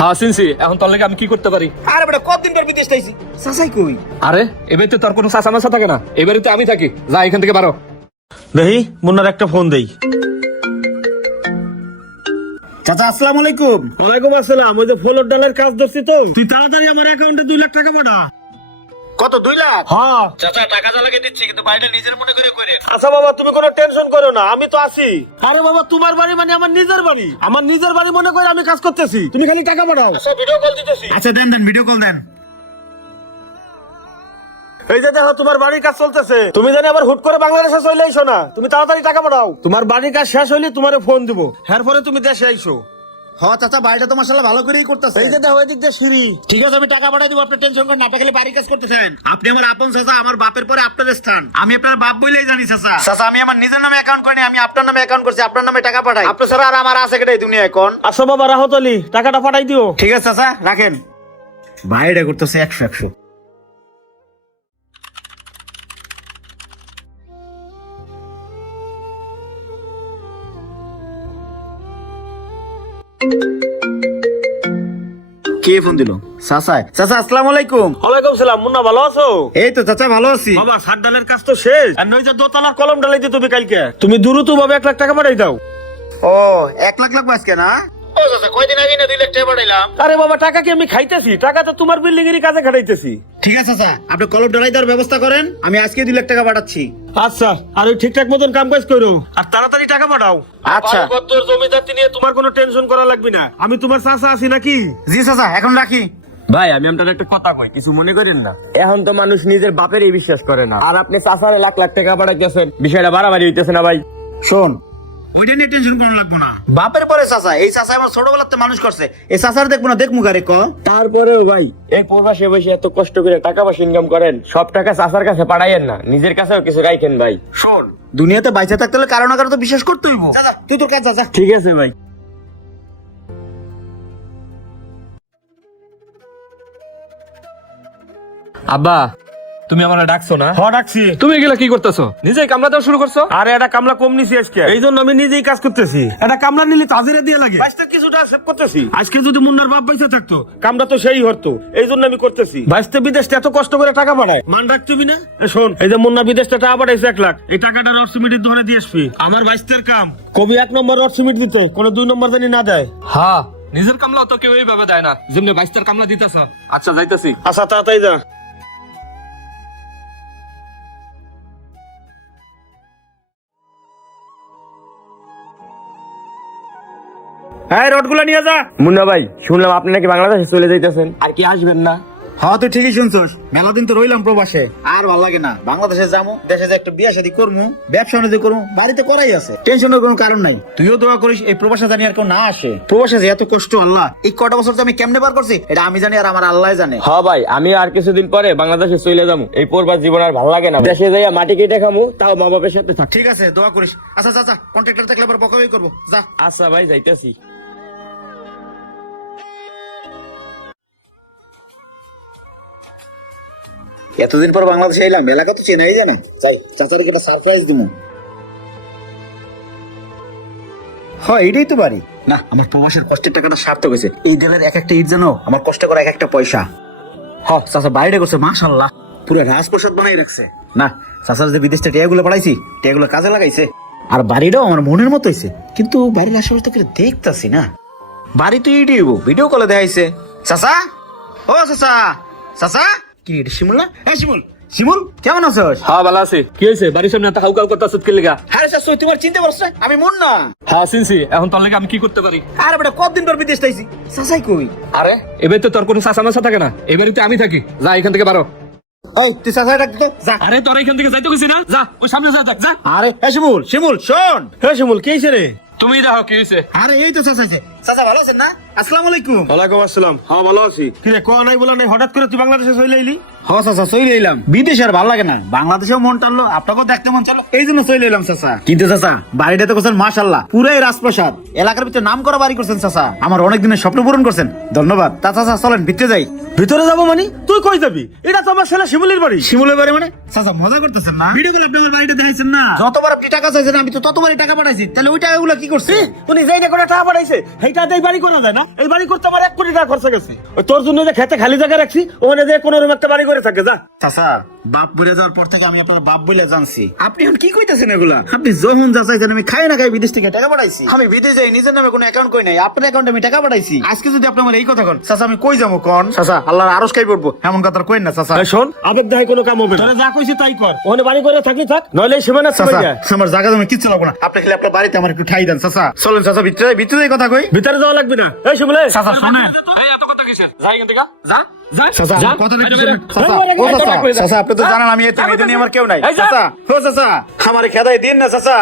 হ্যাঁ চিনছি। এখন তোর লাগে আমি কি করতে পারি? আরে বেটা কতদিন পর বিদেশ আইছি, চাচাই কই? আরে এবারে তো তোর কোনো চাচা মাসা থাকে না, এবারে তো আমি থাকি। যা এখান থেকে বারো। দেখি মুন্নার একটা ফোন দেই। চাচা আসসালামু আলাইকুম। ওয়ালাইকুম আসসালাম। ওই যে ফলোর ডালের কাজ ধরছি তো, তুই তাড়াতাড়ি আমার অ্যাকাউন্টে 2 লাখ টাকা পাঠা। কত 2 লাখ? হ্যাঁ চাচা টাকা তো লাগিয়ে দিচ্ছি, কিন্তু বাড়িটা নিজের মনে করে করে। আচ্ছা বাবা, তুমি কোনো টেনশন করো না, আমি তো আছি। আরে বাবা, তোমার বাড়ি মানে আমার নিজের বাড়ি, আমার নিজের বাড়ি মনে করে আমি কাজ করতেছি, তুমি খালি টাকা পাঠাও। আচ্ছা ভিডিও কল দিতেছি। আচ্ছা দেন দেন, ভিডিও কল দেন। এই যে দেখো তোমার বাড়ির কাজ চলতেছে, তুমি জানি আবার হুট করে বাংলাদেশে চলে আইসো না, তুমি তাড়াতাড়ি টাকা পাঠাও। তোমার বাড়ির কাজ শেষ হইলে তোমারে ফোন দিব, এরপরে তুমি দেশে আইসো। হ্যাঁ চাচা, বাড়িটা তো মাশাআল্লাহ ভালো করেই করতেছে। এই যে দেখো এদিক দিয়ে সিঁড়ি। ঠিক আছে, আমি টাকা পাঠাই দিব, আপনি টেনশন করেন না। আপনি খালি বাড়ির কাজ করতেছেন। আপনি আমার আপন চাচা, আমার বাপের পরে আপনার স্থান। আমি আপনার বাপ বলেই জানি চাচা। চাচা আমি আমার নিজের নামে অ্যাকাউন্ট করিনি, আমি আপনার নামে অ্যাকাউন্ট করছি, আপনার নামে টাকা পাঠাই। আপনি ছাড়া আর আমার আছে কেটে দুনিয়া এখন। আসো বাবা রাহত আলী, টাকাটা পাঠাই দিও। ঠিক আছে চাচা, রাখেন। বাইরে করতেছে 100-100। কে ফোন দিল? চাচা। চাচা আসসালামু আলাইকুম। ওয়ালাইকুম সালাম। মুন্না ভালো আছো? এই তো চাচা ভালো আছি। বাবা সাত ডালের কাজ তো শেষ, আর নই যে দোতলার কলম ডালাই দিয়ে তুমি কালকে, তুমি দ্রুত ভাবে 1 লাখ টাকা পাঠাই দাও। ও 1 লাখ লাখ আজকে না? ও চাচা কয়দিন আগে না 2 লাখ টাকা পাঠাইলাম। আরে বাবা টাকা কি আমি খাইতেছি? টাকা তো তোমার বিল্ডিং এরই কাজে খাটাইতেছি। ঠিক আছে চাচা, আপনি কলম ডালাই দেওয়ার ব্যবস্থা করেন, আমি আজকে 2 লাখ টাকা পাঠাচ্ছি। আচ্ছা, আর ওই ঠিকঠাক মতন কাম কাজ করো, আর তাড়াতাড়ি টাকা পাঠাও। আচ্ছা। বাড়িপত্র জমিদারি নিয়ে তোমার কোনো টেনশন করা লাগবে না, আমি তোমার চাচা আছি নাকি? জি চাচা, এখন রাখি। ভাই আমি আপনার একটা কথা কই, কিছু মনে করেন না। এখন তো মানুষ নিজের বাপেরই বিশ্বাস করে না, আর আপনি চাচারে লাখ লাখ টাকা পাঠাইতেছেন, বিষয়টা বাড়াবাড়ি হইতেছে না ভাই? শোন, ওইটা নিয়ে টেনশন করা লাগবে না। বাপের পরে চাচা, এই চাচা আমার ছোটবেলাতে মানুষ করছে, এই চাচার দেখবো না, দেখমু গারে ক। তারপরেও ভাই এই প্রবাসে বসে এত কষ্ট করে টাকা পয়সা ইনকাম করেন, সব টাকা চাচার কাছে পাঠাইয়েন না, নিজের কাছেও কিছু রাখেন ভাই। শোন, দুনিয়াতে বাইচে থাকতে হলে কারো না কারো তো বিশ্বাস করতে হইব। চাচা তুই তোর কাজ চাচা। ঠিক আছে ভাই। আব্বা তুমি আমার ডাকছো না? হ ডাকছি। তুমি এগুলা কি করতেছো? নিজেই কামলা দেওয়া শুরু করছো? আরে এটা কামলা কম নিছি আজকে, এই জন্য আমি নিজেই কাজ করতেছি। এটা কামলা নিলে তাজিরে দিয়ে লাগে, বাইশটা কিছুটা সেভ করতেছি। আজকে যদি মুন্নার বাপ বাইসে থাকতো, কামটা তো সেই হতো, এই জন্য আমি করতেছি। বাইশটা বিদেশে এত কষ্ট করে টাকা পাঠায়, মান রাখছবি না? শোন, এই যে মুন্না বিদেশটা টাকা পাঠাইছে 1 লাখ, এই টাকাটা রড সিমেন্টের দোকানে দিয়ে আসবি। আমার বাইশটার কাম কবি 1 নম্বর রড সিমেন্ট দিতে, কোনো 2 নম্বর জানি না দেয়। হ্যাঁ, নিজের কামলাও তো কেউ এইভাবে দেয় না, যেমনি বাইশটার কামলা দিতেছ। আচ্ছা যাইতেছি। আচ্ছা তাড়াতাড়ি যা। হ্যাঁ রডগুলা নিয়ে যা। মুন্না ভাই শুনলাম আপনি নাকি বাংলাদেশে চলে যাইতেছেন, আর কি আসবেন না? হ্যাঁ তুই ঠিকই শুনছস, মেলা দিন তো রইলাম প্রবাসে, আর ভালো লাগে না। বাংলাদেশে যাবো, দেশে যে একটু বিয়া শাদী করবো, ব্যবসা বাণিজ্য করবো, বাড়িতে করাই আছে, টেনশনের কোনো কারণ নাই। তুইও দোয়া করিস এই প্রবাসে জানি আর কেউ না আসে। প্রবাসে যে এত কষ্ট, আল্লাহ এই কটা বছর তো আমি কেমনে পার করছি, এটা আমি জানি আর আমার আল্লাহ জানে। হ্যাঁ ভাই, আমি আর কিছুদিন পরে বাংলাদেশে চলে যাবো, এই পূর্বার জীবন আর ভালো লাগে না। দেশে যাইয়া মাটি কেটে খামু, তাও মা বাপের সাথে থাক। ঠিক আছে, দোয়া করিস। আচ্ছা চাচা, কন্ট্রাক্টর থাকলে পর বকাবই করবো, যা। আচ্ছা ভাই যাইতেছি। এতদিন পর বাংলাদেশে এলাম, এলাকা তো চেনাই জানা, যাই চাচার একটা সারপ্রাইজ দিব। হ্যাঁ এইটাই তো বাড়ি না, আমার প্রবাসের কষ্টের টাকাটা সার্থক হয়েছে। এই দেলের এক একটা ইট জানো, আমার কষ্ট করা এক একটা পয়সা। হ্যাঁ চাচা বাড়িটা করছে মাশাআল্লাহ, পুরো রাজপ্রসাদ বানাই রাখছে। না চাচার যে বিদেশ থেকে টিয়াগুলো পাঠাইছি, টিয়াগুলো কাজে লাগাইছে, আর বাড়িটাও আমার মনের মতো হয়েছে। কিন্তু বাড়ির আশেপাশে তো দেখতাছি না, বাড়ি তো ইউটিউব ভিডিও কলে দেখাইছে। চাচা, ও চাচা, চাচা কি এটা শিমুল না? হ্যাঁ শিমুল, শিমুল কেমন আছোস? হ্যাঁ ভালো আছি। কি হয়েছে? বাড়ির সামনে এত হাউকাউ করতেছ কি লাগা? হ্যাঁ চাচা, তোমার চিনতে পারছ না? আমি মুন্না। হ্যাঁ চিনছি। এখন তোর লাগে আমি কি করতে পারি? আরে বেটা কতদিন পর বিদেশ আইছি, চাচাই কই? আরে এবার তো তোর কোনো চাচা মাসা থাকে না, এবারে তো আমি থাকি। যা এখান থেকে বারো। ও তুই চাচা ডাক দে, যা। আরে তোর এখান থেকে যাইতে গেছি না, যা ওই সামনে যা, দেখ যা। আরে হ্যাঁ শিমুল, শিমুল শোন। হ্যাঁ শিমুল কি হয়েছে রে? তুমি দেখো কি হয়েছে। আরে এই তো চাচা আইছে। চাচা ভালো আছেন না? আসসালামু আলাইকুম। ওয়ালাইকুম আসসালাম। হ্যাঁ ভালো আছি। কি রে কোয়া নাই বলা নাই, হঠাৎ করে তুই বাংলাদেশে চলে আইলি? হ্যাঁ চাচা চলে এলাম, বিদেশে আর ভালো লাগে না, বাংলাদেশেও মন টানলো, আপনাকেও দেখতে মন চালো, এই জন্য চলে এলাম চাচা। কিন্তু চাচা বাড়িটা তো করছেন মাশাআল্লাহ, পুরাই রাজপ্রসাদ, এলাকার ভিতরে নাম করা বাড়ি করছেন চাচা, আমার অনেক দিনের স্বপ্ন পূরণ করছেন, ধন্যবাদ। তা চাচা চলেন ভিতরে যাই। ভিতরে যাবো মানে তুই কই যাবি? এটা তো আমার ছেলে শিমুলের বাড়ি। শিমুলের বাড়ি মানে? চাচা মজা করতেছেন না? ভিডিও কল আপনি আমার বাড়িতে দেখাইছেন না? যতবার আপনি টাকা চাইছেন আমি তো ততবারই টাকা পাঠাইছি, তাহলে ওই টাকাগুলো কি করছে? উনি যেই করে টাকা পাঠাইছে সেইটা দিয়ে বাড়ি করা যায় না? এই বাড়ি করতে আমার 1 কোটি টাকা খরচা গেছে। ওই তোর জন্য যে খেতে খালি জায়গা রাখছি ওখানে যে কোনো রকম একটা বাড়ি করে থাকে যা। চাচা বাপ বলে যাওয়ার পর থেকে আমি আপনার বাপ বলে জানছি, আপনি এখন কি কইতেছেন এগুলা? আপনি যখন যা চাইছেন আমি খাই না খাই বিদেশ থেকে টাকা পাঠাইছি। আমি বিদেশ যাই নিজের নামে কোনো অ্যাকাউন্ট কই নাই, আপনার অ্যাকাউন্টে আমি টাকা পাঠাইছি। আজকে যদি আপনি আমার এই কথা কন চাচা আমি কই যাবো কন? চাচা আল্লাহর আরশ খাই পড়বো এমন কথা কইন না চাচা। এই শোন, আবেগ দেখায় কোনো কাম হবে না। তোরা যা কইছি তাই কর। ওখানে বাড়ি করে থাকলি থাক, নইলে সীমানা চাচা চলে যায়। আমার জায়গা জমি কিচ্ছু লাগবো না, আপনি খালি আপনার বাড়িতে আমার একটু ঠাই দেন চাচা। চলেন চাচা ভিতরে ভিতরে কথা কই। ভিতরে যাওয়া লাগবে না। এই শিমুলে চাচা শোনেন, এই এত কথা কিসের? যাই এখান থেকে যা যা চাচা যা। আমার কথাটা একটু এই শুনেন। বেটা, চাচা, এই ও বেটা, চাচা, এই বেটা, চাচা আপনি তো হ্যাঁ? জানেন আমি এই তো আমি তো নিয়ে আমার কেউ নাই। এই যা। চাচা ও চাচা আমারে খেদাই দিন না চাচা।